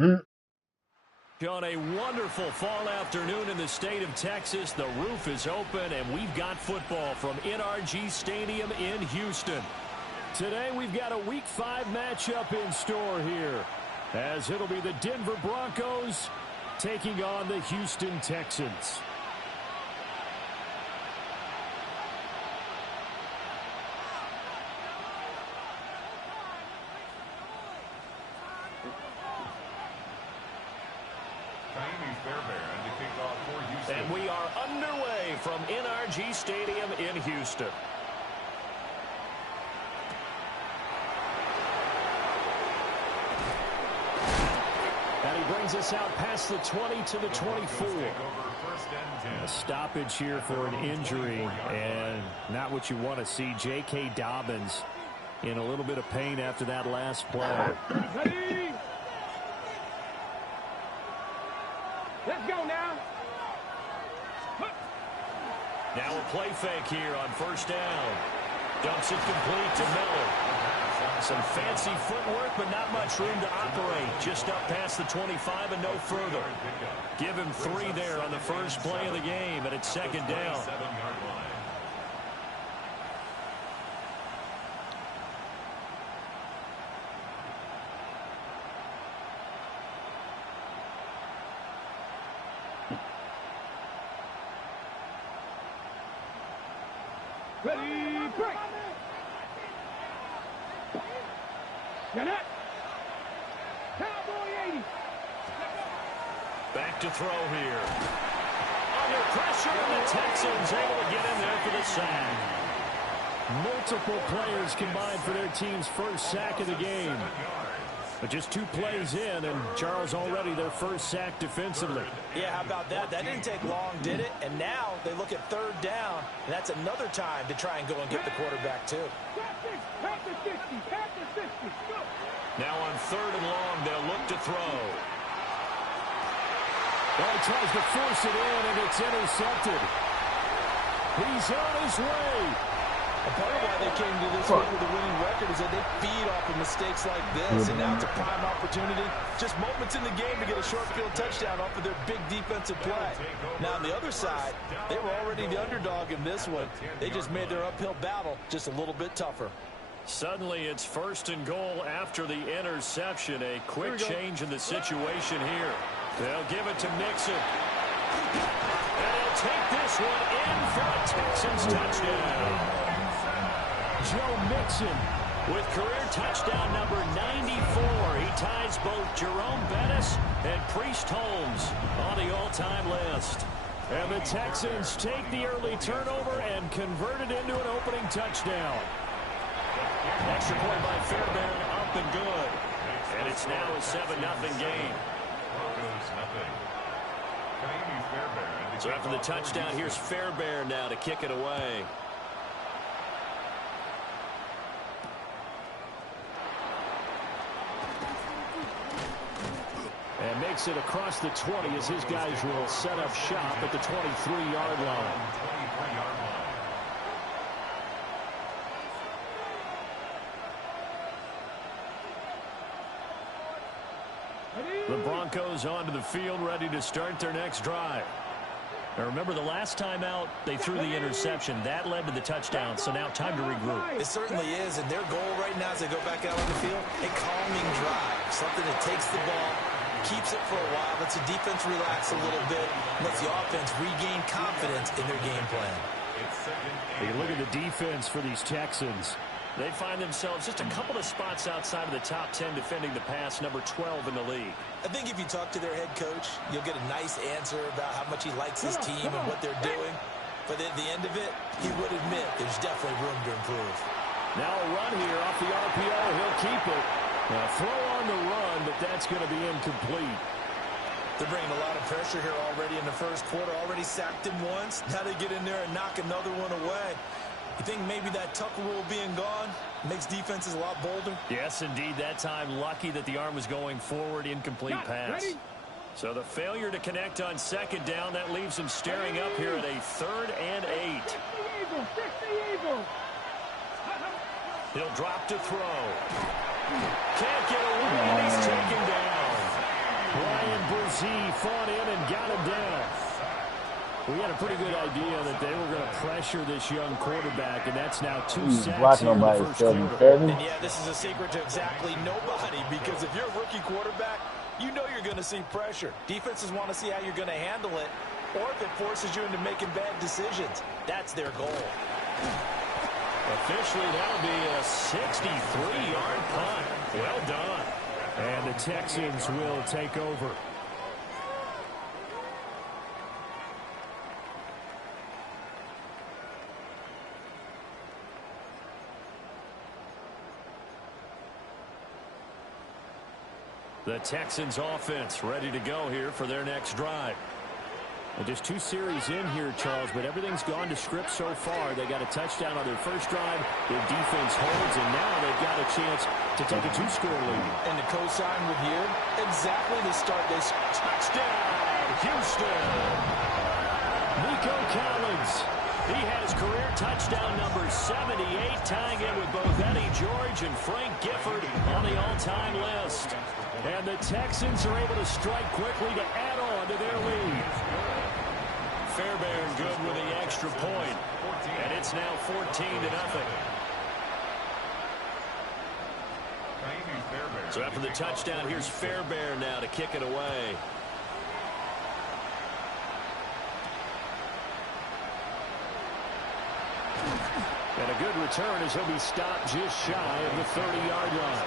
On a wonderful fall afternoon in the state of Texas, the roof is open, and we've got football from NRG Stadium in Houston. Today, we've got a Week 5 matchup in store here, as it'll be the Denver Broncos taking on the Houston Texans. And we are underway from NRG Stadium in Houston. And he brings us out past the 20 to the 24. A stoppage here for an injury, and not what you want to see. J.K. Dobbins in a little bit of pain after that last play. Ready? Let's go now. Now a play fake here on first down. Dumps it complete to Miller. Some fancy footwork, but not much room to operate. Just up past the 25 and no further. Give him 3 there on the first play of the game, and it's second down. Ready, break. Get it. Cowboy 80. Back to throw here. Under pressure, and the Texans able to get in there for the sack. Multiple players combined for their team's first sack of the game. But just 2 plays in, and Charles already their first sack defensively. Yeah, how about that? That didn't take long, did it? And now they look at third down, and that's another time to try and go and get the quarterback, too. Now on third and long, they'll look to throw. Well, he tries to force it in, and it's intercepted. He's on his way. And part of why they came to this week with a winning record is that they feed off of mistakes like this, and now it's a prime opportunity. Just moments in the game to get a short field touchdown off of their big defensive play. Now, on the other side, they were already the underdog in this one. They just made their uphill battle just a little bit tougher. Suddenly, it's first and goal after the interception. A quick change in the situation here. They'll give it to Mixon. And he'll take this one in for a Texans touchdown. Joe Mixon with career touchdown number 94. He ties both Jerome Bettis and Priest Holmes on the all-time list. And the Texans take the early turnover and convert it into an opening touchdown. Extra point by Fairbairn, up and good. And it's now a 7-0 game. So after the touchdown, here's Fairbairn now to kick it away. And makes it across the 20 as his guys will set up shop at the 23-yard line. The Broncos onto the field, ready to start their next drive. Now remember, the last time out, they threw the interception. That led to the touchdown, so now time to regroup. It certainly is, and their goal right now as they go back out on the field, a calming drive. Something that takes the ball, keeps it for a while, lets the defense relax a little bit, lets the offense regain confidence in their game plan. You look at the defense for these Texans. They find themselves just a couple of spots outside of the top 10 defending the pass, number 12 in the league. I think if you talk to their head coach, you'll get a nice answer about how much he likes his team and what they're doing. But at the end of it, he would admit there's definitely room to improve. Now a run here off the RPO. He'll keep it. Now throw on the run, but that's going to be incomplete. They're bringing a lot of pressure here already in the first quarter. Already sacked him once. Now they get in there and knock another one away. You think maybe that Tucker rule being gone makes defenses a lot bolder? Yes, indeed. That time, lucky that the arm was going forward, incomplete pass. So the failure to connect on second down, that leaves him staring up here at a 3rd and 8. He'll drop to throw. Can't get away, and he's taken down. Brian Brzee fought in and got him down. We had a pretty good idea that they were going to pressure this young quarterback, and that's now 2 sacks here in the first quarter. And yeah, this is a secret to exactly nobody, because if you're a rookie quarterback, you know you're going to see pressure. Defenses want to see how you're going to handle it, or if it forces you into making bad decisions. That's their goal. Officially, that'll be a 63-yard punt. Well done. And the Texans will take over. The Texans offense ready to go here for their next drive. Well, just 2 series in here, Charles, but everything's gone to script so far. They got a touchdown on their first drive. Their defense holds, and now they've got a chance to take a 2-score lead. And the cosign with here, exactly the start. They touchdown, Houston. Nico Collins. He has career touchdown number 78, tying in with both Eddie George and Frank Gifford on the all-time list. And the Texans are able to strike quickly to add on to their lead. Fairbairn good with the extra point. And it's now 14-0. So after the touchdown, here's Fairbairn now to kick it away. And a good return as he'll be stopped just shy of the 30-yard line.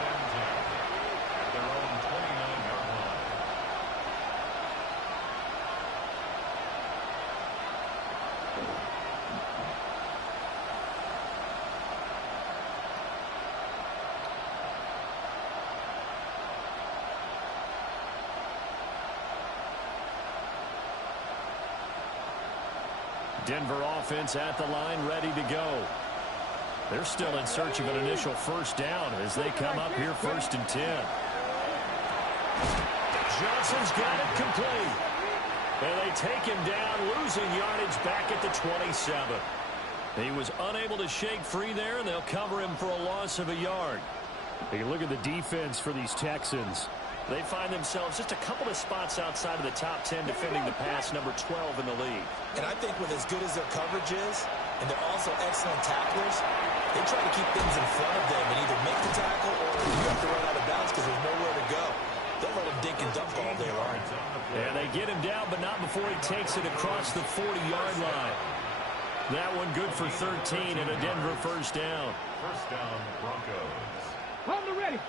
Denver offense at the line, ready to go. They're still in search of an initial first down as they come up here 1st and 10. Johnson's got it complete. And they take him down, losing yardage back at the 27. He was unable to shake free there, and they'll cover him for a loss of a yard. Take a look at the defense for these Texans. They find themselves just a couple of spots outside of the top 10 defending the pass, number 12 in the league. And I think with as good as their coverage is, and they're also excellent tacklers, they try to keep things in front of them and either make the tackle or you have to run out of bounds because there's nowhere to go. They'll let him dink and dunk all day long. And they get him down, but not before he takes it across the 40-yard line. That one good for 13 and a Denver first down. First down, Broncos. Hold the ready.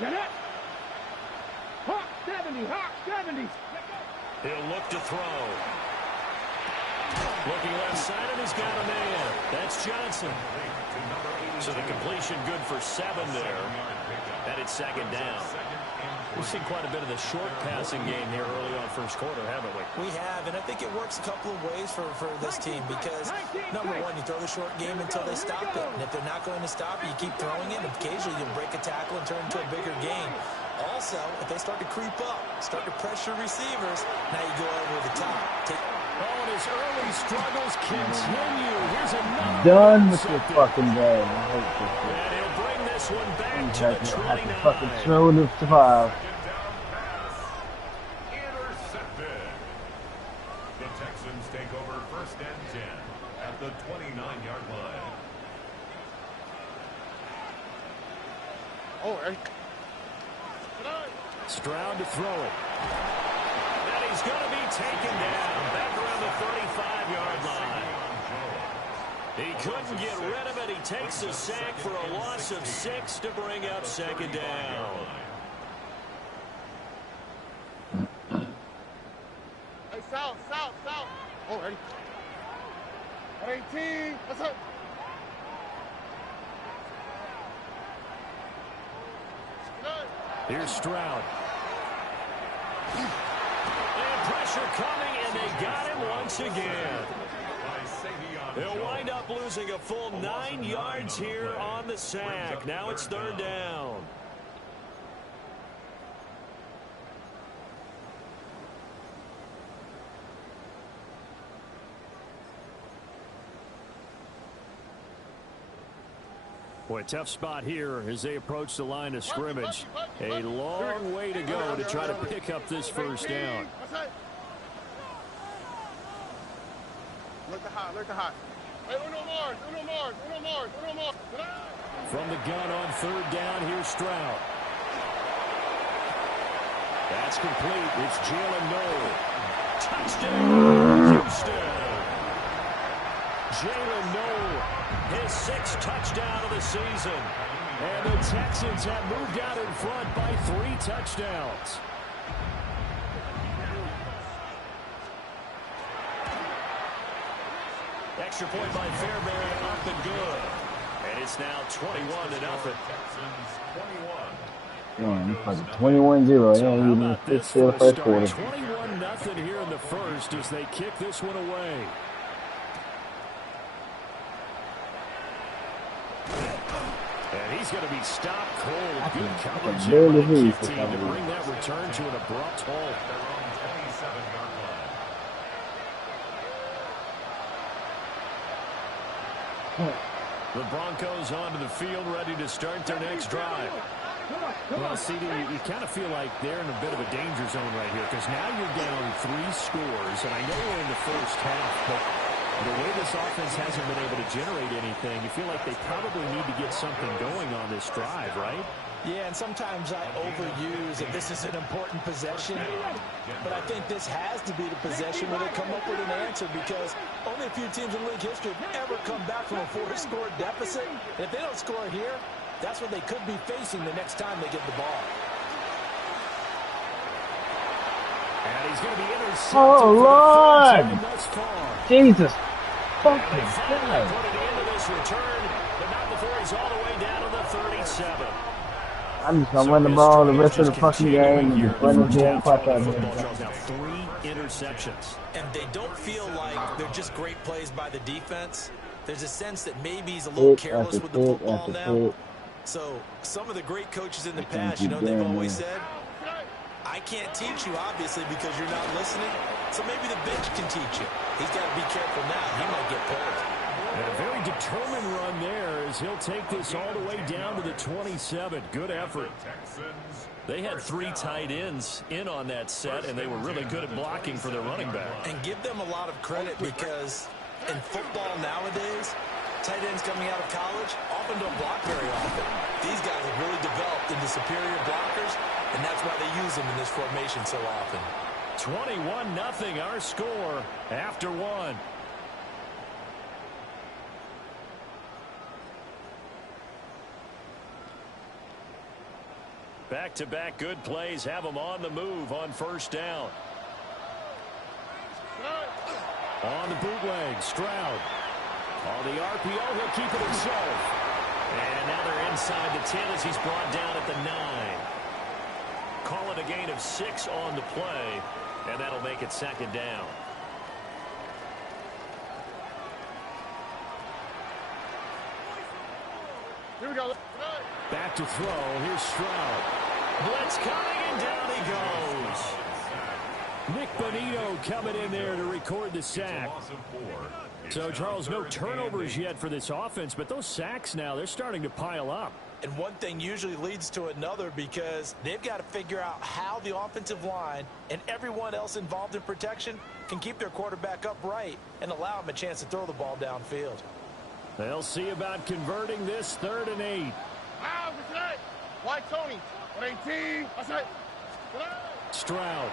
Get it. Hawk 70, Hawk 70. He'll look to throw. Looking left side, and he's got a man. That's Johnson. So the completion good for 7 there. And it's 2nd down. We've seen quite a bit of the short passing game here early on first quarter, haven't we? We have, and I think it works a couple of ways for this team because, number one, you throw the short game until they stop it. And if they're not going to stop it, you keep throwing it, and occasionally you'll break a tackle and turn into a bigger game. Also, if they start to creep up, start to pressure receivers, now you go over the top. And his early struggles continue. Here's another done with this fucking game. I hate this shit. And he'll bring this one back to I the have to 29. fucking throw this to 5. Intercepted. The Texans take over 1st and 10 at the 29-yard line. Oh, hey. Stroud to throw it. And he's going to be taken down back around the 35-yard line. He couldn't get rid of it. He takes a sack for a loss of 6 to bring up 2nd down. Hey, south. Oh, ready. 18. What's up? Here's Stroud. And pressure coming, and they got him once again. They'll wind up losing a full 9 yards here on the sack. Now it's 3rd down. Boy, tough spot here as they approach the line of scrimmage. A long way to go to try to pick up this first down. Look to high, look to high. Hey, uno more. From the gun on third down, here's Stroud. That's complete. It's Jalen Noel. Touchdown, Houston. Jalen Noel, his 6th touchdown of the season. And the Texans have moved out in front by 3 touchdowns. Extra point by Fairbairn, up and good. And it's now 21-0. Man, it's like 21-0. So Ain't even it's still the first quarter. 21-0 here in the first as they kick this one away. And he's going to be stopped cold. Good coverage here by the kick team to bring that return to an abrupt halt. The Broncos onto the field, ready to start their next drive. Well, CD, you kind of feel like they're in a bit of a danger zone right here because now you're down 3 scores, and I know we're in the first half, but the way this offense hasn't been able to generate anything, you feel like they probably need to get something going on this drive, right? Yeah, and sometimes I overuse that this is an important possession, but I think this has to be the possession where they come up with an answer because only a few teams in league history have ever come back from a 4-score deficit. And if they don't score here, that's what they could be facing the next time they get the ball. And he's going to be intercepted. Oh, Lord! Thus far. Jesus fucking Christ. Christ. Put it into this return, but not before he's all the way down to the 37. I'm just gonna run the ball the rest of the fucking game and just run the damn clock out. Now 3 interceptions. And they don't feel like they're just great plays by the defense. There's a sense that maybe he's a little careless with the football now. So some of the great coaches in the past, you know, they've always said, I can't teach you, obviously, because you're not listening. So maybe the bench can teach you. He's got to be careful now. He might get pulled. And a very determined run there as he'll take this all the way down to the 27. Good effort. They had 3 tight ends in on that set, and they were really good at blocking for their running back. And give them a lot of credit because in football nowadays, tight ends coming out of college often don't block very often. These guys have really developed into superior blockers, and that's why they use them in this formation so often. 21-0 our score after 1. Back-to-back good plays have them on the move on first down. On the bootleg, Stroud. On the RPO, he'll keep it himself. And now they're inside the 10 as he's brought down at the 9. Call it a gain of 6 on the play, and that'll make it 2nd down. Here we go. Back to throw. Here's Stroud. Blitz coming, and down he goes. Nick Bonito coming in there to record the sack. So, Charles, no turnovers yet for this offense, but those sacks now, they're starting to pile up. And one thing usually leads to another because they've got to figure out how the offensive line and everyone else involved in protection can keep their quarterback upright and allow him a chance to throw the ball downfield. They'll see about converting this 3rd and 8. White Tony. 18. Stroud.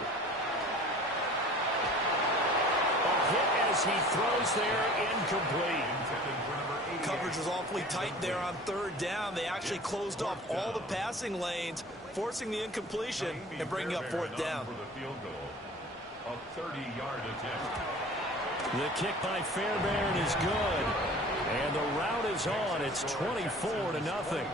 A hit as he throws there, incomplete. Coverage was awfully tight there on 3rd down. They actually closed off all the passing lanes, forcing the incompletion and bringing up 4th down. A 30-yard attempt. The kick by Fairbairn is good. And the route is on. It's 24-0.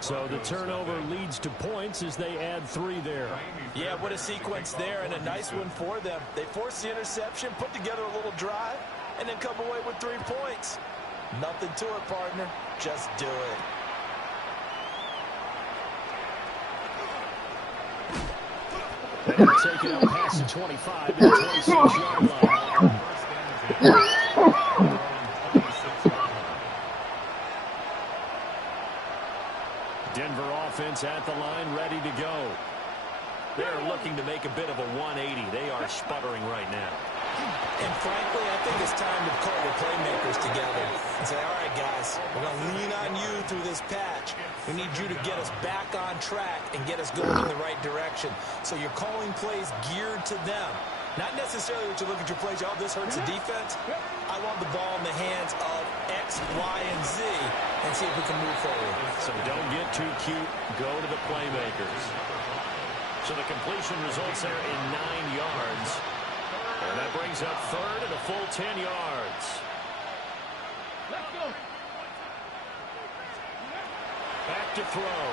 So the turnover leads to points as they add 3 there. Yeah, what a sequence there, and a nice one for them. They force the interception, put together a little drive, and then come away with 3 points. Nothing to it, partner. Just do it. They're taking up past the 25 to the 26-yard line. offense at the line, ready to go. They're looking to make a bit of a 180. They are sputtering right now. And frankly, I think it's time to call the playmakers together and say, all right, guys, we're going to lean on you through this patch. We need you to get us back on track and get us going in the right direction. So you're calling plays geared to them. Not necessarily that you look at your plays, oh, this hurts the defense. I want the ball in the hands of X, Y, and Z and see if we can move forward. So don't get too cute. Go to the playmakers. So the completion results there in 9 yards. And that brings up third and a full 10 yards. Let's go. Back to throw.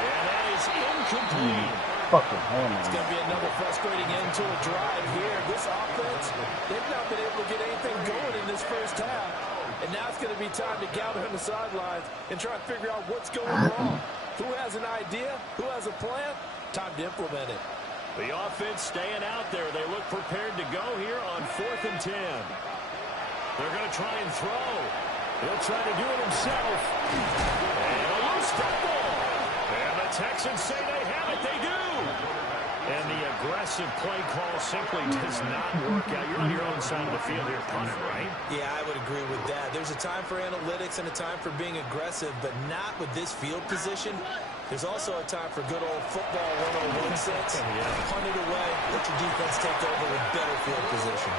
And that is incomplete. Fucking hell, It's going to be another frustrating end to a drive here. This offense, they've not been able to get anything going in this first half. And now it's going to be time to gather on the sidelines and try and figure out what's going wrong. Who has an idea? Who has a plan? Time to implement it. The offense staying out there. They look prepared to go here on 4th and 10. They're going to try and throw. He'll try to do it himself. And a loose football. And the Texans say they have it. They do. And the aggressive play call simply does not work out. You're on your own side of the field here, punter, right? Yeah, I would agree with that. There's a time for analytics and a time for being aggressive, but not with this field position. There's also a time for good old football 101 sense. Punt it away, let your defense take over with better field position.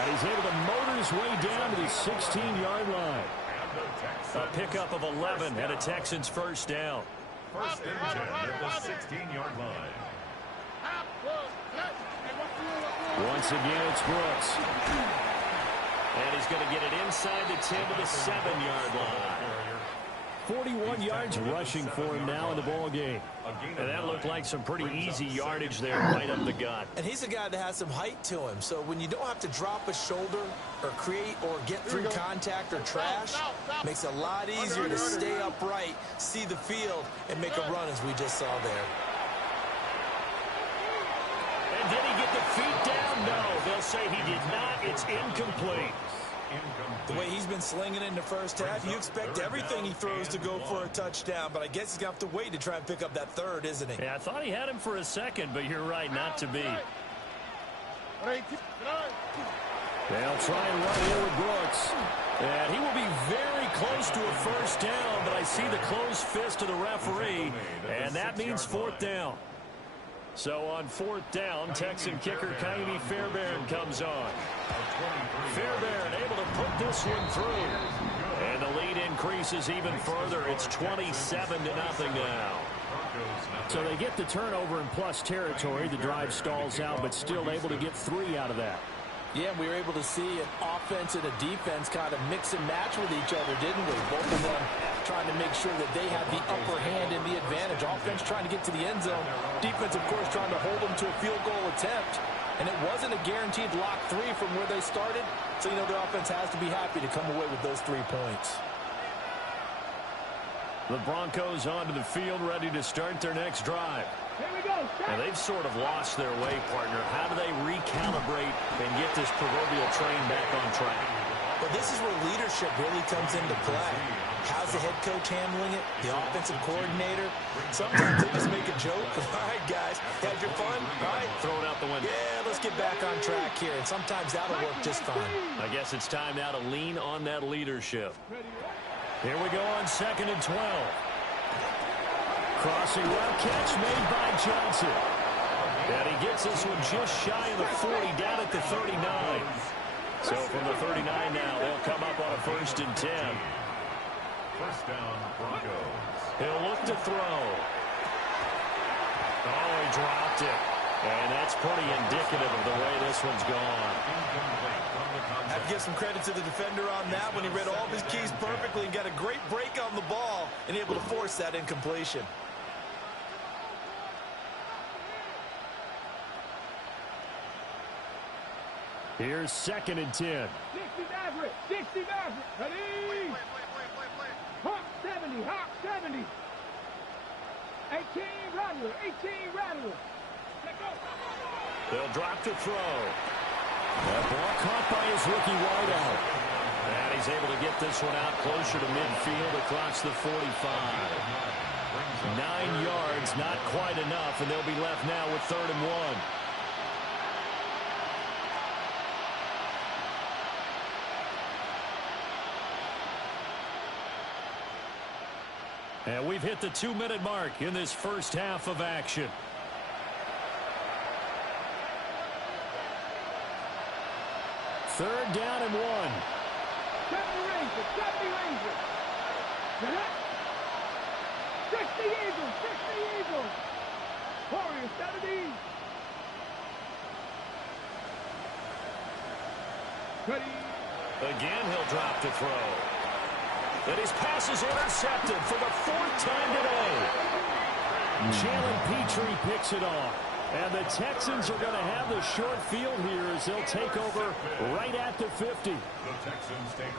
And he's able to motor his way down to the 16-yard line. A pickup of 11 and a Texans first down. First and 10 at the 16-yard line. Once again, it's Brooks. And he's going to get it inside the 10 to the 7-yard line. 41 yards rushing for him now in the ball game. And that looked like some pretty easy yardage there right up the gut. And he's a guy that has some height to him. So when you don't have to drop a shoulder or create or get through contact or trash, makes it a lot easier to stay upright, see the field, and make a run as we just saw there. And did he get the feet down? No, they'll say he did not. It's incomplete. The way he's been slinging in the first half, you expect everything he throws to go for a touchdown, but I guess he's going to have to wait to try and pick up that third, isn't he? Yeah, I thought he had him for a second, but you're right, not to be. They'll try and run here with Brooks. And he will be very close to a first down, but I see the closed fist of the referee, and that means 4th down. So on 4th down, Texan kicker Kaimi Fairbairn comes on. Fairbairn able to put this one through. And the lead increases even further. It's 27-0 now. So they get the turnover in plus territory. The drive stalls out, but still able to get 3 out of that. Yeah, we were able to see an offense and a defense kind of mix and match with each other, didn't we? Both of them trying to make sure that they have the upper hand and the advantage. Offense trying to get to the end zone. Defense, of course, trying to hold them to a field goal attempt. And it wasn't a guaranteed lock 3 from where they started. So, you know, the offense has to be happy to come away with those 3 points. The Broncos onto the field, ready to start their next drive. And they've sort of lost their way, partner. How do they recalibrate and get this proverbial train back on track? But this is where leadership really comes into play. How's the head coach handling it? The offensive coordinator? Sometimes they just make a joke. All right, guys, had your fun? All right. Throw it out the window. Yeah, let's get back on track here. And sometimes that'll work just fine. I guess it's time now to lean on that leadership. Here we go on 2nd and 12. Crossing route catch made by Johnson. And he gets this one just shy of the 40, down at the 39. So from the 39 now, they'll come up on a 1st and 10. First down, Broncos. He'll look to throw. Oh, he dropped it. And that's pretty indicative of the way this one's gone. I have to give some credit to the defender on that when he read all of his keys perfectly and got a great break on the ball and able to force that incompletion. Here's 2nd and 10. 60 Maverick, 60 Maverick, ready? Hop 70, hop 70. 18 Rattler, 18 Rattler. Let go. They'll drop to throw. That ball caught by his rookie wideout. And he's able to get this one out closer to midfield across the 45. 9 yards, not quite enough, and they'll be left now with 3rd and 1. And we've hit the 2-minute mark in this first half of action. Third down and 1. 70 Rangers, 70 Rangers. 60 Eagles, 60 Eagles. Warriors, 70. Ready. Again, he'll drop to throw. And his pass is intercepted for the 4th time today. Jalen Petrie picks it off. And the Texans are going to have the short field here as they'll take over right at the 50.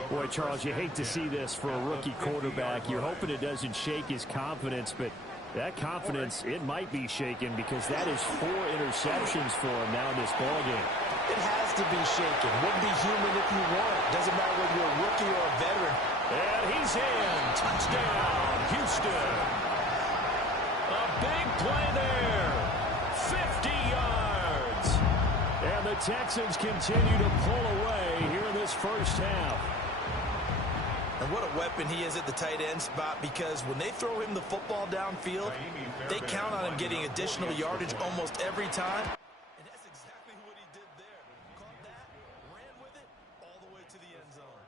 Boy, Charles, you hate to see this for a rookie quarterback. You're hoping it doesn't shake his confidence, but that confidence, it might be shaken because that is 4 interceptions for him now in this ballgame. It has to be shaken. Wouldn't be human if you weren't. Doesn't matter whether you're a rookie or a veteran. And he's in. Touchdown, Houston. A big play there. 50 yards. And the Texans continue to pull away here in this first half. And what a weapon he is at the tight end spot, because when they throw him the football downfield, they count on him getting additional yardage almost every time. And that's exactly what he did there. Caught that, ran with it, all the way to the end zone.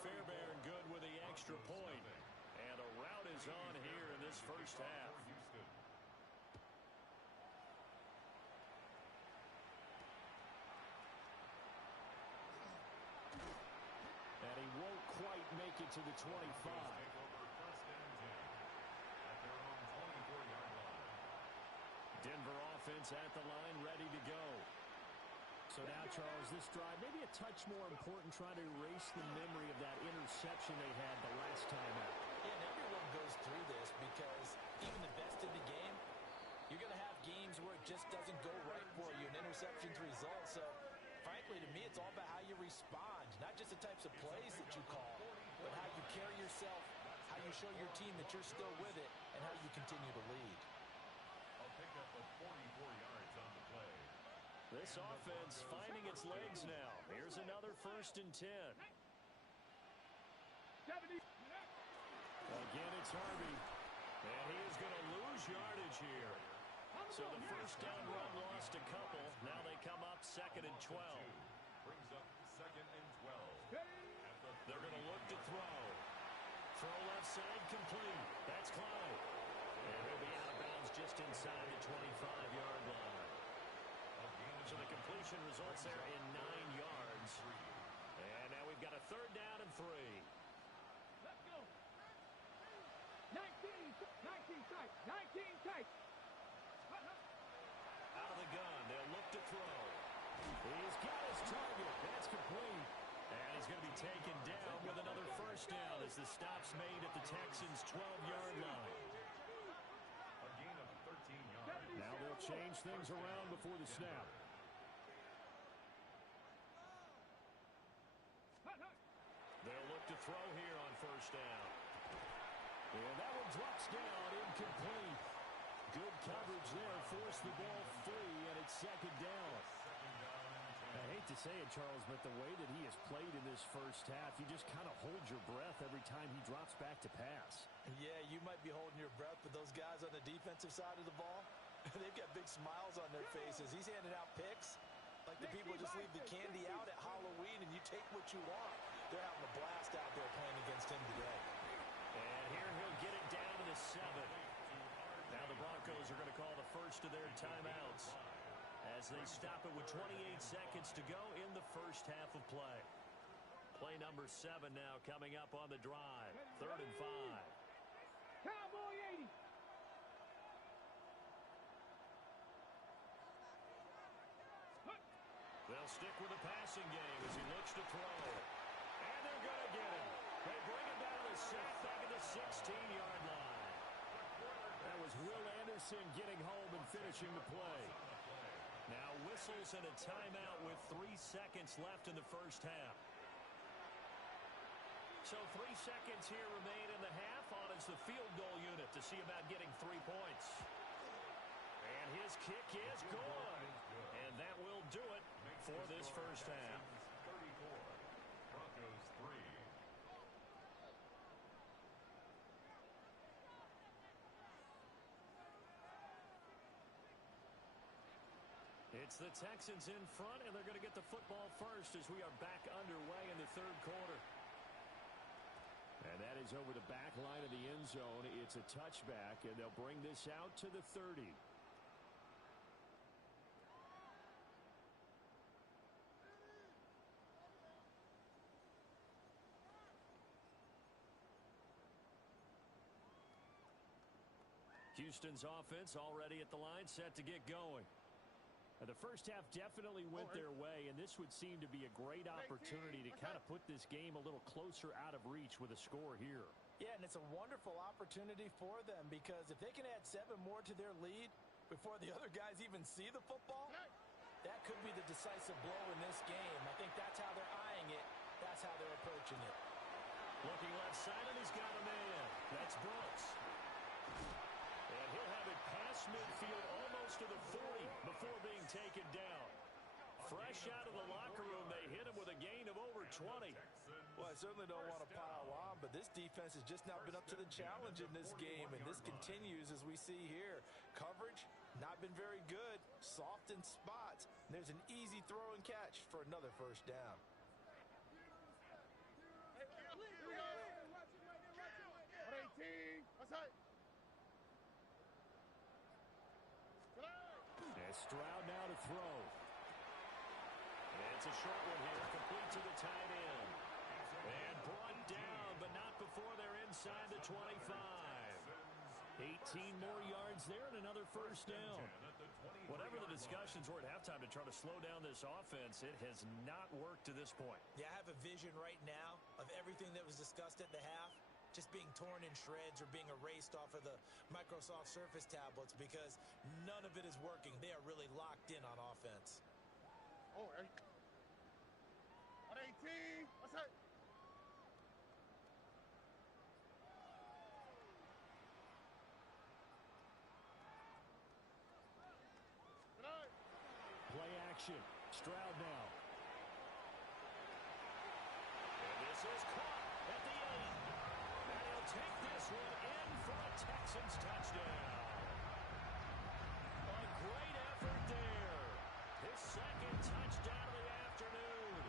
Fairbairn good with the extra point. And a route is on here in this first half. And he won't quite make it to the 25. Denver offense at the line, ready to go. So now, Charles, this drive, maybe a touch more important, trying to erase the memory of that interception they had the last time out. Yeah, and everyone goes through this because even the best in the game, you're going to have games where it just doesn't go right for you, and interceptions result. So, frankly, to me, it's all about how you respond, not just the types of plays that you call, but how you carry yourself, how you show your team that you're still with it, and how you continue to lead. I'll pick up the 44 yards on the play. This offense finding its legs now. Here's another 1st and 10. 70. Again, it's Harvey. And he is going to lose yardage here. So the first down run lost a couple. Now they come up 2nd and 12. Brings up 2nd and 12. They're going to look to throw. Throw left side complete. That's Clyde. And he'll be out of bounds just inside the 25-yard line. So the completion results there in 9 yards. And now we've got a 3rd down and 3. Let's go. 19 tight. 19 tight. Out of the gun, they'll look to throw. He's got his target. That's complete. And he's going to be taken down with another 1st down as the stop's made at the Texans' 12-yard line. A gain of 13 yards. Now they'll change things around before the snap. They'll look to throw here on 1st down. And that one drops down, incomplete. Good coverage there, forced the ball free, and it's 2nd down. I hate to say it, Charles, but the way that he has played in this first half, you just kind of hold your breath every time he drops back to pass. Yeah, you might be holding your breath, but those guys on the defensive side of the ball, they've got big smiles on their faces. He's handing out picks like the people just leave the candy out at Halloween and you take what you want. They're having a blast out there playing against him today. And here he'll get it down to the 7. Now the Broncos are going to call the first of their timeouts as they stop it with 28 seconds to go in the first half of play. Play number 7 now coming up on the drive. 3rd and 5. Cowboy 80. They'll stick with the passing game as he looks to throw. And they're going to get him. They bring him down to back at the 16-yard line. That was Will Anderson getting home and finishing the play. Now whistles and a timeout with 3 seconds left in the first half. So 3 seconds here remain in the half on as the field goal unit to see about getting 3 points. And his kick is good. And that will do it for this first half. 34, Broncos 3. It's the Texans in front, and they're going to get the football first as we are back underway in the third quarter. And that is over the back line of the end zone. It's a touchback, and they'll bring this out to the 30. Houston's offense already at the line, set to get going. The first half definitely went their way, and this would seem to be a great opportunity to kind of put this game a little closer out of reach with a score here. Yeah, and it's a wonderful opportunity for them because if they can add 7 more to their lead before the other guys even see the football, that could be the decisive blow in this game. I think that's how they're eyeing it. That's how they're approaching it. Looking left side, and he's got a man. That's Brooks. And he'll have it past midfield almost to the 40 before being taken down. Fresh out of the locker room, they hit him with a gain of over 20. Well, I certainly don't want to pile on, but this defense has just not been up to the challenge in this game, and this continues as we see here. Coverage, not been very good, soft in spots. And there's an easy throw and catch for another first down. Here we go. 118. Outside. And Stroud now to throw. And it's a short one here, complete to the tight end. And brought down, but not before they're inside the 25. 18 more yards there and another first down. Whatever the discussions were at halftime to try to slow down this offense, it has not worked to this point. Yeah, I have a vision right now of everything that was discussed at the half just being torn in shreds or being erased off of the Microsoft Surface tablets because none of it is working. They are really locked in on offense. Oh, 118. What's that? Play action. Stroud now. And this is caught at the 8. And he'll take this one in for a Texans touchdown. A great effort there. His second touchdown of the afternoon.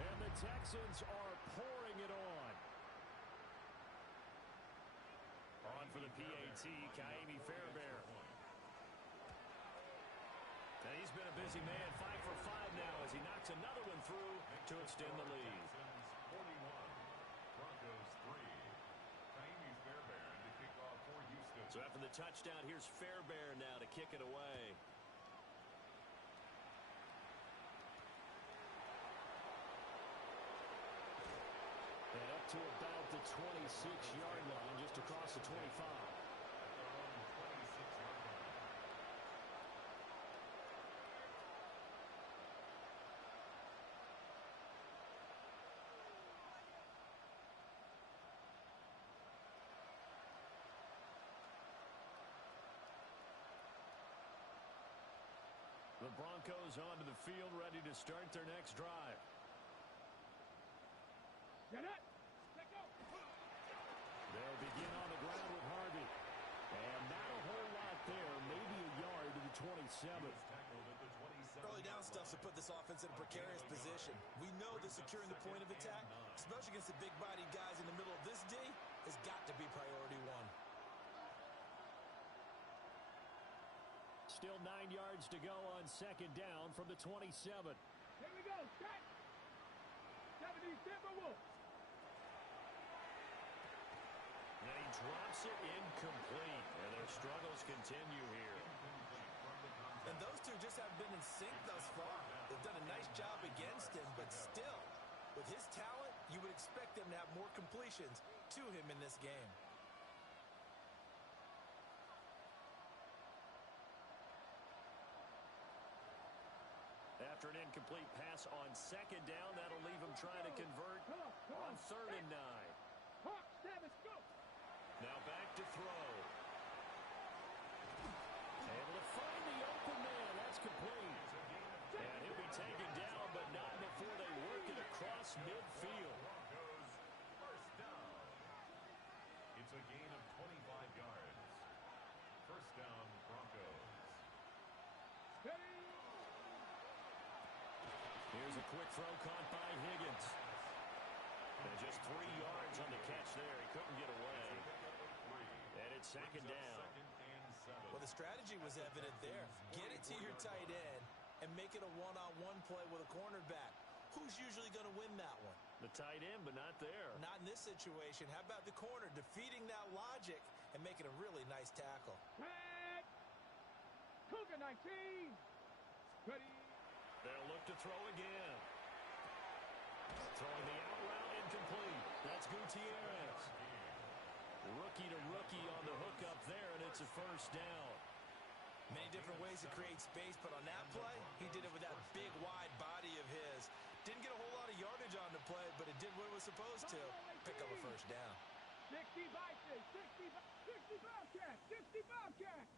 And the Texans are pouring it on. On for the PAT, Kaimi Fairbairn. And he's been a busy man, 5 for 5 now as he knocks another one through to extend the lead. 41, Broncos 3. Kaimi Fairbairn to kick off for Houston. So after the touchdown, here's Fairbairn now to kick it away. And up to about the 26-yard line, just across the 25. The Broncos onto the field, ready to start their next drive. Get it. Let go. They'll begin on the ground with Harvey. And not a whole lot there, maybe a yard to the 27. Early down stuff to put this offense in a precarious position. We know that securing the point of attack, especially against the big-bodied guys in the middle of this D, has got to be priority one. Still 9 yards to go on second down from the 27. Here we go. Set. 70 Timberwolves. And he drops it incomplete. And their struggles continue here. And those two just haven't been in sync thus far. They've done a nice job against him, but still, with his talent, you would expect them to have more completions to him in this game. After an incomplete pass on second down, that'll leave him trying to convert on 3rd and 9. Hawk, Davis, go! Now back to throw. Able to find the open man. That's complete. And he'll be taken down, but not before they work it across midfield. Broncos first down. It's a gain of 25 yards. First down, Broncos. Here's a quick throw caught by Higgins. And just 3 yards on the catch there. He couldn't get away. And it's 2nd down. Well, the strategy was evident there. Get it to your tight end and make it a one-on-one play with a cornerback. Who's usually going to win that one? The tight end, but not there. Not in this situation. How about the corner defeating that logic and making a really nice tackle? Tag! Cougar 19! Ready? They'll look to throw again. Throwing the out route incomplete. That's Gutierrez. Rookie to rookie on the hook up there, and it's a first down. Many different ways to create space, but on that play, he did it with that big, wide body of his. Didn't get a whole lot of yardage on the play, but it did what it was supposed to. Pick up a first down. 60 Vikings, 60 Bobcats, 60 Bobcats.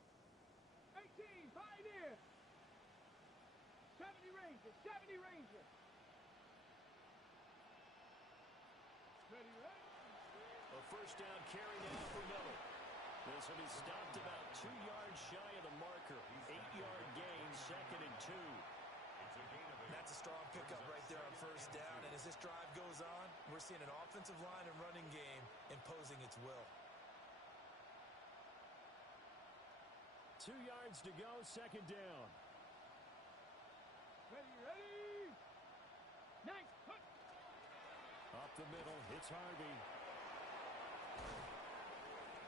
18 Pioneer. 70 Rangers, 70 Rangers. Ready, ready? A first down carry now for Miller. This will be stopped about 2 yards shy of the marker. 8-yard gain, 2nd and 2. That's a strong pickup right there on first down. And as this drive goes on, we're seeing an offensive line and running game imposing its will. 2 yards to go, 2nd down. Ready, ready. Nice put. Up the middle, it's Harvey.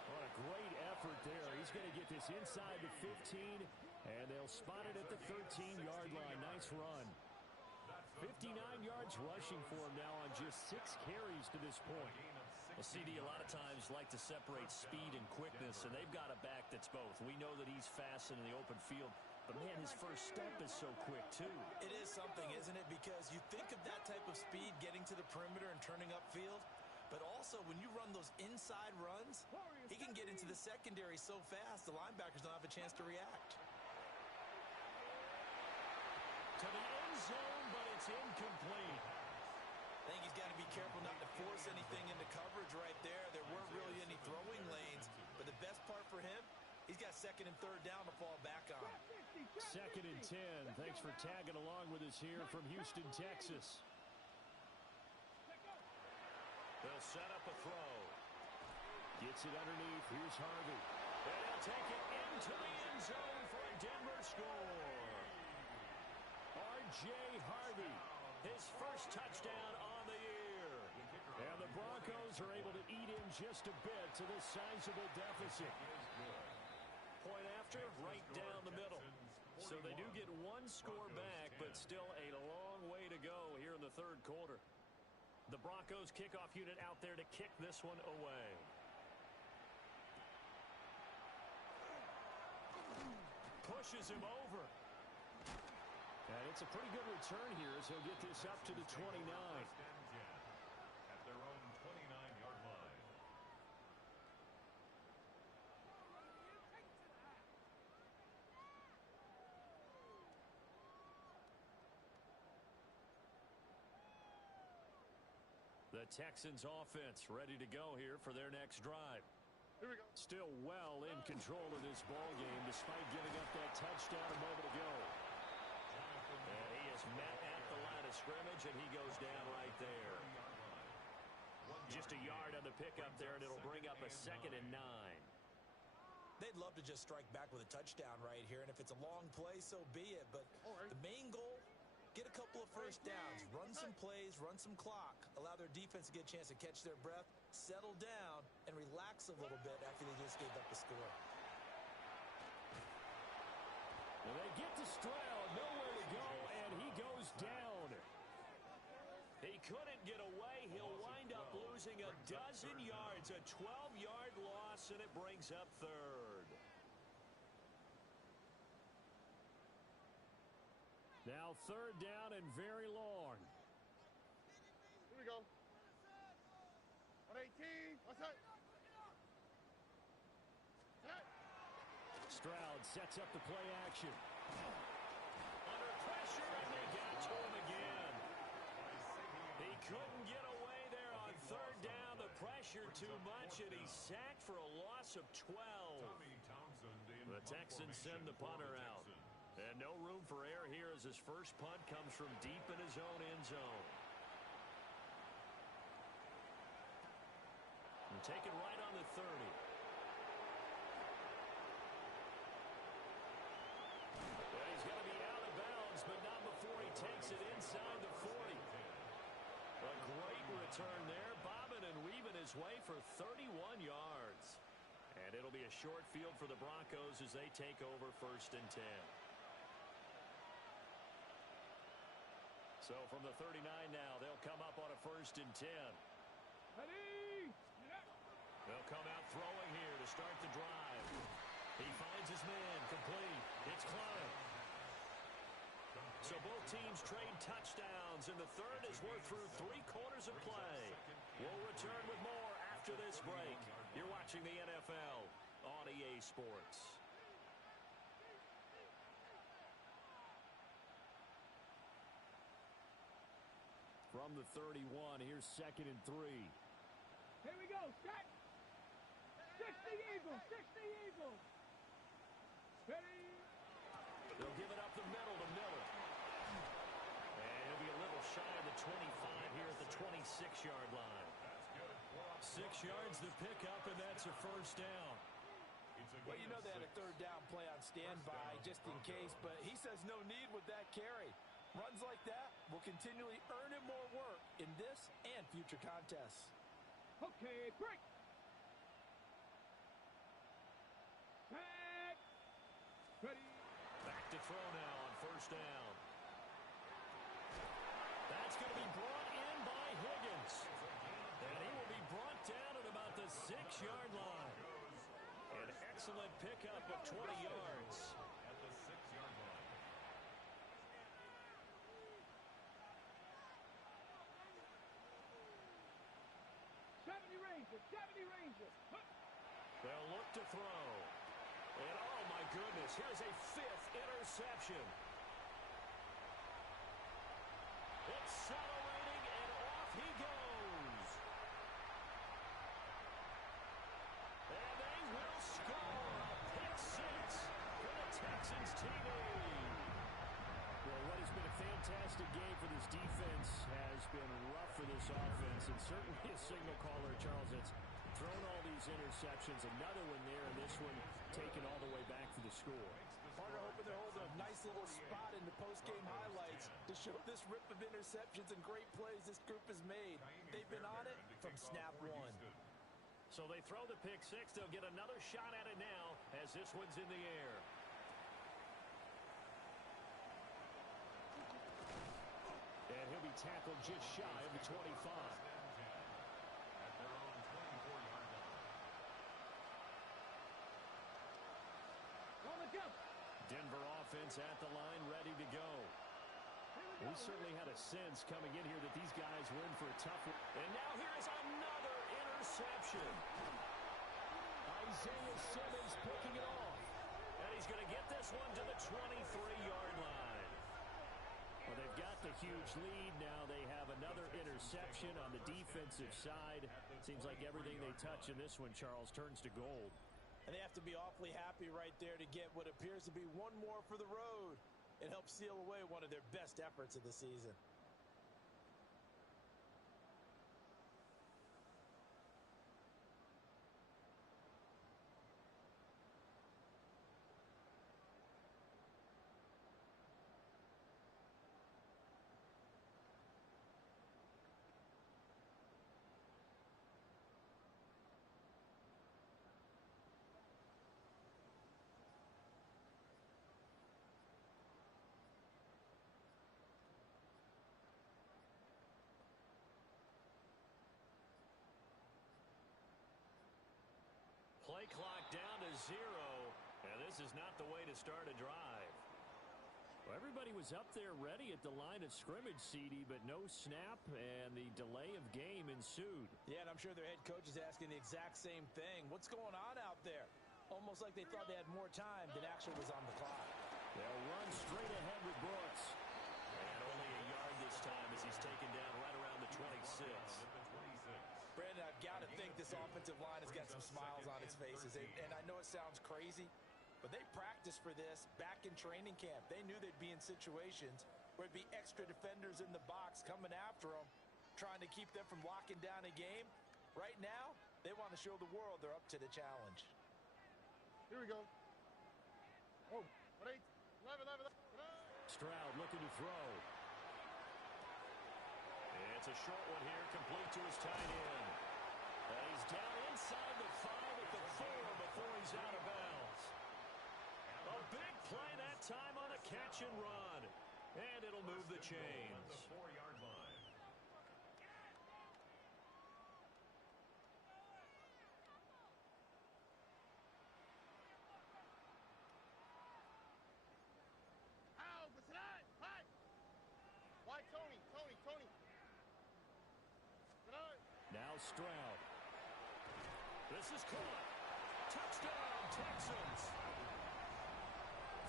What a great effort there. He's going to get this inside the 15, and they'll spot it at the 13-yard line. Nice run. 59 yards rushing for him now on just 6 carries to this point. Well, CD a lot of times like to separate speed and quickness, and they've got a back that's both. We know that he's fast in the open field, but, man, his first step is so quick, too. It is something, isn't it? Because you think of that type of speed getting to the perimeter and turning upfield, but also when you run those inside runs, he can get into the secondary so fast the linebackers don't have a chance to react. To the end zone, but it's incomplete. I think he's got to be careful not to force anything into coverage right there. There weren't really any throwing lanes, but the best part for him, he's got 2nd and 3rd down to fall back on. 2nd and 10. Thanks for tagging along with us here from Houston, Texas. They'll set up a throw. Gets it underneath. Here's Harvey. And he'll take it into the end zone for a Denver score. R.J. Harvey. His first touchdown on the year. And the Broncos are able to eat in just a bit to this sizable deficit. Point after, right down the middle. So they do get 1 score back, but still a long way to go here in the 3rd quarter. The Broncos kickoff unit out there to kick this one away. Pushes him over. And it's a pretty good return here as he'll get this up to the 29. At their own 29-yard line. The Texans offense ready to go here for their next drive. Here we go. Still well in control of this ball game despite giving up that touchdown a moment ago. And he is met at the line of scrimmage, and he goes down right there. Just a yard on the pickup there, and it'll bring up a 2nd and 9. They'd love to just strike back with a touchdown right here, and if it's a long play, so be it. But the main goal, get a couple of first downs, run some plays, run some clock, allow their defense to get a chance to catch their breath, settle down, and relax a little bit after they just gave up the score. Well, they get to Stroud, nowhere to go, and he goes down. He couldn't get away. He'll wind up losing a dozen yards, a 12-yard loss, and it brings up 3rd. Now 3rd down and very long. Here we go. 118. What's that? Stroud sets up the play action. Under pressure, and they got to him again. He couldn't get away there on 3rd down. The pressure too much, and he's sacked for a loss of 12. The Texans send the punter out. And no room for error here as his first punt comes from deep in his own end zone. And take it right on the 30. Well, he's going to be out of bounds, but not before he takes it inside the 40. A great return there, bobbing and weaving his way for 31 yards. And it'll be a short field for the Broncos as they take over 1st and 10. So from the 39 now, they'll come up on a 1st and 10. Ready? They'll come out throwing here to start the drive. He finds his man, complete. It's Klein. So both teams trade touchdowns, and the 3rd as we're through 3 quarters of play. We'll return with more after this break. You're watching the NFL on EA Sports. From the 31, here's 2nd and 3. Here we go. Set. 60 Eagles. 60 Eagles. Ready? They'll give it up the middle to Miller. And he'll be a little shy of the 25 here at the 26-yard line. 6 yards the pickup, and that's a 1st down. Well, you know they had a 3rd down play on standby just in case, but he says no need with that carry. Runs like that will continually earn him more work in this and future contests. Okay, break. Set. Ready. Back to throw now on 1st down. That's going to be brought in by Higgins. And he will be brought down at about the 6-yard line. An excellent pickup of 20 yards. At the 6-yard line. Rangers. 70 Rangers. They'll look to throw. And oh my goodness, here's a 5th interception. Accelerating, and off he goes. And they will score a pick 6 for the Texans TV. Well, what has been a fantastic game for this defense has been rough for this offense, and certainly a signal caller, Charles, that's thrown all these interceptions. Another one there, and this one taken all the way back for the score. Partner hoping they're holding a nice little spot in the post-game highlights to show this rip of interceptions and great plays this group has made. They've been on it from snap 1. So they throw the pick 6. They'll get another shot at it now as this one's in the air. And he'll be tackled just shy of the 25. At their own 24-yard line. On the jump. Denver offense at the line, ready to go. We certainly had a sense coming in here that these guys were in for a tough one. And now here is another interception. Isaiah Simmons picking it off. And he's going to get this one to the 23-yard line. Well, they've got the huge lead. Now they have another interception on the defensive side. Seems like everything they touch in this one, Charles, turns to gold. And they have to be awfully happy right there to get what appears to be one more for the road. It helps seal away one of their best efforts of the season. Play clock down to 0, and this is not the way to start a drive. Well, everybody was up there ready at the line of scrimmage, CD, but no snap, and the delay of game ensued. Yeah, and I'm sure their head coach is asking the exact same thing. What's going on out there? Almost like they thought they had more time than actually was on the clock. They'll run straight ahead with Brooks. And only a yard this time as he's taken down right around the 26. Brandon, I've got to think this offensive line has got some smiles on its faces. And I know it sounds crazy, but they practiced for this back in training camp. They knew they'd be in situations where there'd be extra defenders in the box coming after them, trying to keep them from locking down a game. Right now, they want to show the world they're up to the challenge. Here we go. Oh, wait. Leve. Stroud looking to throw. It's a short one here, complete to his tight end. And he's down inside the 5 at the 4 before he's out of bounds. A big play that time on a catch and run. And it'll move the chains. The 4-yard line. Why, Tony? Now Stroud. This is caught. Touchdown, Texans.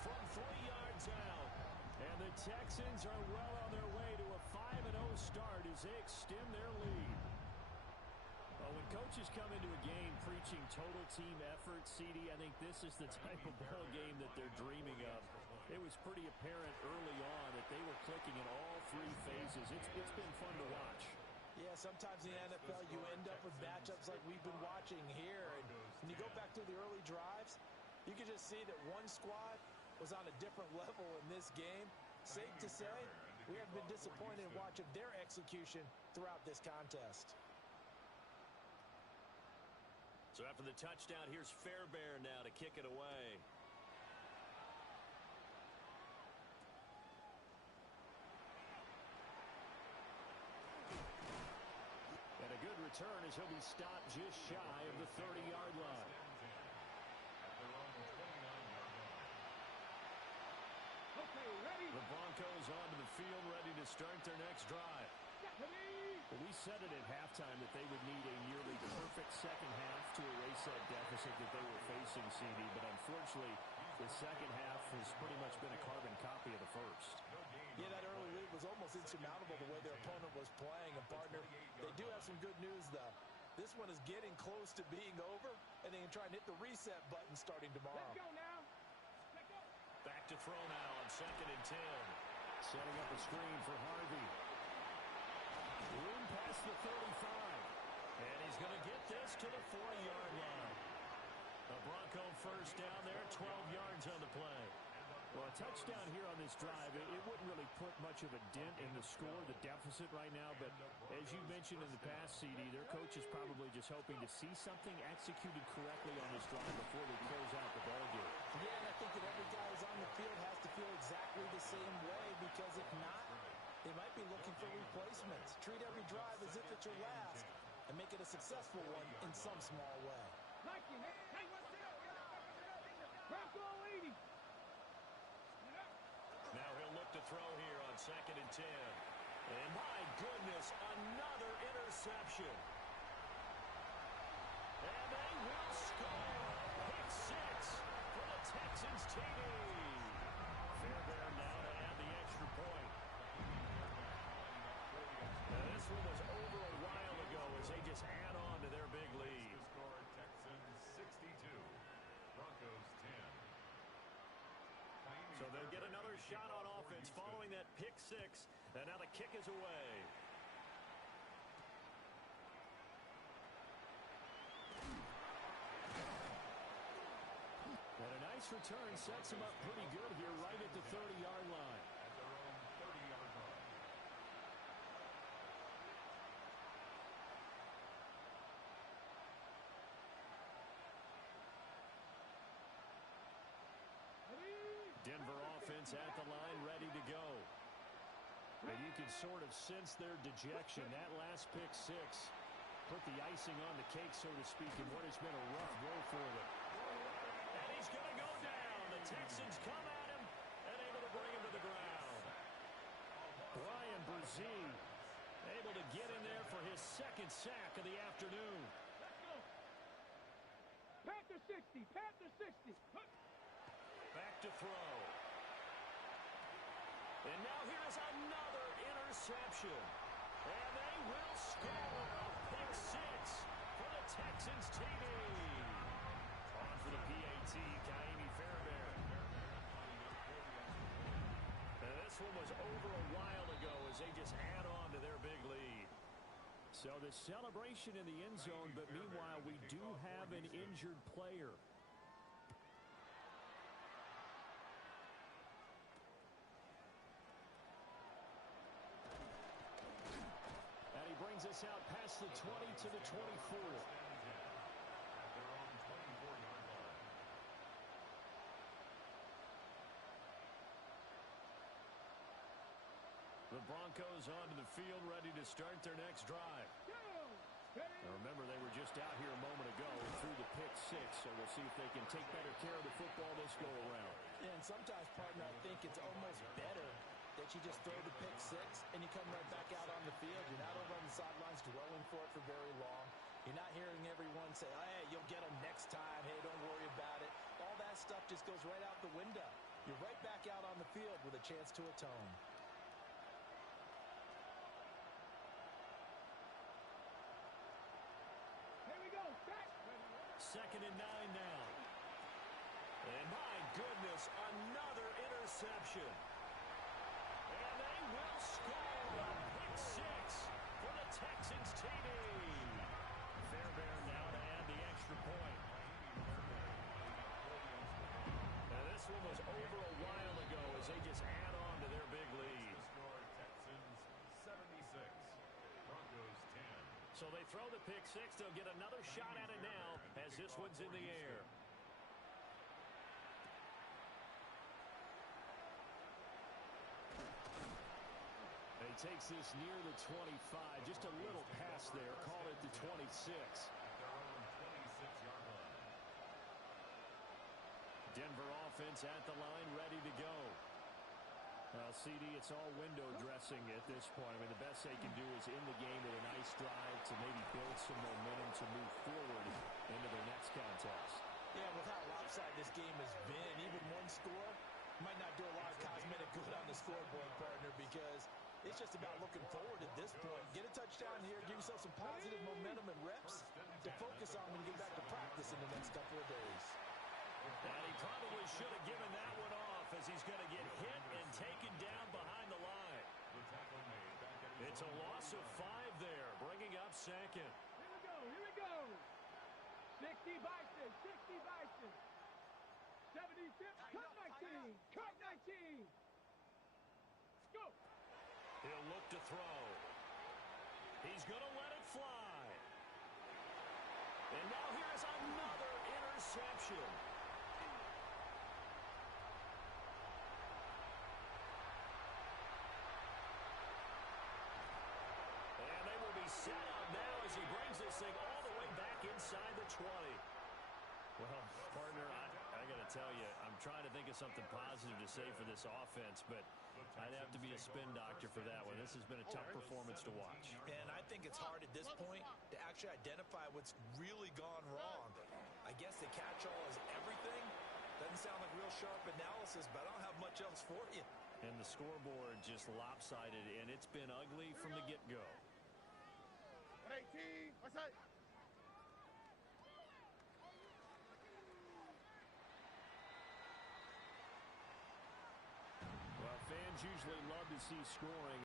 From 3 yards out. And the Texans are well on their way to a 5-0 start as they extend their lead. Well, when coaches come into a game preaching total team effort, CD, I think this is the type of ball game that they're dreaming of. It was pretty apparent early on that they were clicking in all 3 phases. It's been fun to watch. Yeah, sometimes in the NFL you end up with matchups like we've been watching here. And when you go back to the early drives, you can just see that one squad was on a different level in this game. Safe to say, we have been disappointed in watching their execution throughout this contest. So after the touchdown, here's Fairbairn now to kick it away. And a good return as he'll be stopped just shy of the 30-yard line. Okay, ready. The Broncos onto the field, ready to start their next drive. Well, we said it at halftime that they would need a nearly perfect second half to erase that deficit that they were facing, CD. But unfortunately, the second half has pretty much been a carbon copy of the first. Yeah, that early lead was almost insurmountable the way their opponent was playing. And, partner, they do have some good news, though. This one is getting close to being over, and they can try and hit the reset button starting tomorrow. Let's go now. Let's go. Back to throw now on 2nd and 10. Setting up a screen for Harvey. Room past the 35. And he's going to get this to the 40-yard line. A Bronco first down there, 12 yards on the play. Well, a touchdown here on this drive, it wouldn't really put much of a dent in the score, the deficit right now. But as you mentioned in the past, CD, their coach is probably just hoping to see something executed correctly on this drive before they close out the ballgame. Yeah, and I think that every guy who's on the field has to feel exactly the same way, because if not, they might be looking for replacements. Treat every drive as if it's your last and make it a successful one in some small way. Like you, man. Hey, Bronco 80. Now he'll look to throw here on 2nd and 10. And my goodness, another interception. And they will score. Pick 6 for the Texans TD. Fairbairn now to add the extra point. Now this one was over a while ago as they just add on to their big lead. The score, Texans 62, Broncos 10. So they'll get another shot on offense following that pick 6. And now the kick is away. And a nice return sets him up pretty good here right at the 30-yard line. At their own 30-yard line. Denver offense at the line, ready to go. And you can sort of sense their dejection. That last pick 6 put the icing on the cake, so to speak, in what has been a rough go for them. And he's going to go down. The Texans come at him and able to bring him to the ground. get in there for his second sack of the afternoon. Let's go. Panther 60. Panther 60. Back to throw. And now here's another interception. And they will score a pick six for the Texans TD. On for the PAT, Kaimi Fairbairn. And this one was over a while ago as they just add on to their big lead. So the celebration in the end zone, but meanwhile we do have an injured player. And he brings us out past the 20 to the 24. The Broncos onto the field, ready to start their next drive. Now remember, they were just out here a moment ago and threw the pick six, so we'll see if they can take better care of the football this go-around. And sometimes, partner, I think it's almost better that you just throw the pick six and you come right back out on the field. You're not over on the sidelines dwelling for it for very long. You're not hearing everyone say, hey, you'll get them next time. Hey, don't worry about it. All that stuff just goes right out the window. You're right back out on the field with a chance to atone. Here we go. Back. 2nd and 9 now. And my goodness, another interception. And they will score a pick six for the Texans TD. Fairbairn now to add the extra point. Now this one was over a while ago as they just add on to their big lead. Texans 76, Broncos 10. So they throw the pick six. They'll get another shot at it now as this one's in the air. He takes this near the 25. Just a little pass there. Call it the 26. At their own 26-yard line. Denver offense at the line, ready to go. Well, CD, it's all window dressing at this point. I mean, the best they can do is in the game with a nice drive to maybe build some momentum to move forward into their next contest. Yeah, with how lopsided this game has been, even one score might not do a lot of cosmetic good on the scoreboard, partner, because it's just about looking forward at this point. Get a touchdown here, give yourself some positive momentum and reps to focus on when you get back to practice in the next couple of days. And he probably should have given that one off as he's going to get hit and taken down behind the line. It's a loss of 5 there, bringing up 2nd. Here we go. Here we go. 60 Bison. 60 Bison. 76. Cut 19. Cut 19. Go. He'll look to throw. He's going to let it fly. And now here's another interception. And they will be set up now as he brings this thing all the way back inside the 20. Well, partner, I got to tell you, I'm trying to think of something positive to say for this offense, but I'd have to be a spin doctor for that one. This has been a tough performance to watch. And I think it's hard at this point to actually identify what's really gone wrong. I guess the catch-all is everything. Doesn't sound like real sharp analysis, but I don't have much else for you. And the scoreboard just lopsided, and it's been ugly from the get-go. 18. What's that? Well, fans usually love to see scoring.